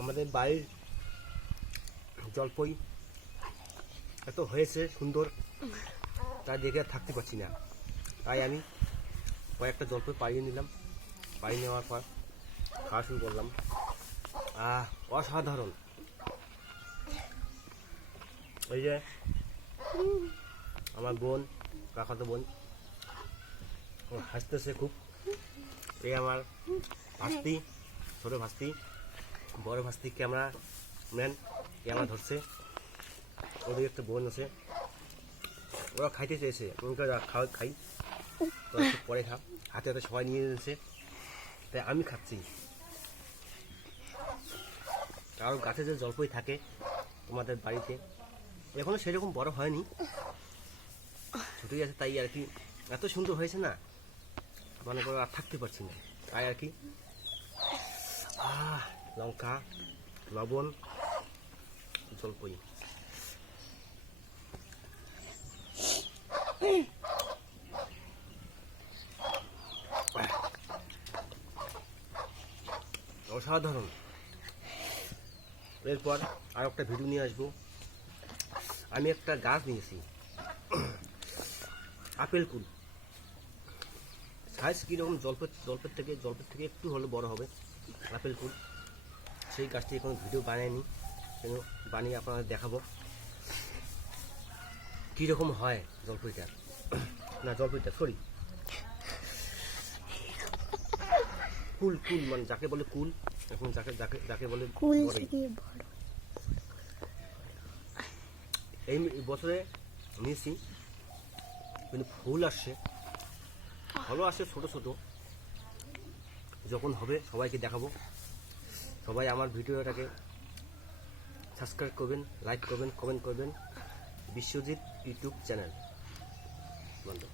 আমাদের বাড়ির জলপই এত হয়েছে সুন্দর, তাই দেখে আর থাকতে পারছি না। তাই আমি কয়েকটা জলপই পাড়িয়ে নিলাম। পাড়িয়ে নেওয়ার পর খাওয়া শুরু করলাম। অসাধারণ। এই যে আমার বোন, কাকাতো বোন হাসতেছে খুব। এই আমার ভাস্তি, ছোট ভাস্তি, বড় ভাস্তি ক্যামেরা ম্যান ক্যামেরা ধরছে। ওদের একটা বোন আছে, ওরা খাইতে চেয়েছে, খাই তো একটু পরে খা, হাতে হাতে সবাই নিয়ে নিয়েছে, তাই আমি খাচ্ছি। কারো গাছে যে জলপই থাকে তোমাদের বাড়িতে, এখনো সেরকম বড় হয়নি, ছোটই আছে, তাই আর কি এত সুন্দর হয়েছে না, মনে করো আর থাকতে পারছি না। তাই আর কি লঙ্কা, লবণ, জলপই। অসাধারণ। এরপর আর একটা ভিডিও নিয়ে আসবো। আমি একটা গাছ নিয়েছি, আপেল কুল, সাইজ কীরকম, জলপের থেকে একটু হলে বড় হবে আপেল কুল। সেই গাছটি এখনো ভিডিও বানায়নি, কেন বানিয়ে আপনাদের দেখাবো কীরকম হয় জলপইটা, না জলপইটা সরি কুল, মানে যাকে বলে কুল, এখন যাকে বলে এই বছরে নিয়েছি, কিন্তু ফুল আসছে, ভালো আসছে, ছোট ছোট। যখন হবে সবাইকে দেখাবো। সবাই আমার ভিডিওটাকে সাবস্ক্রাইব করবেন, লাইক করবেন, কমেন্ট করবেন। বিশ্বজিৎ ইউটিউব চ্যানেল বন্ধু।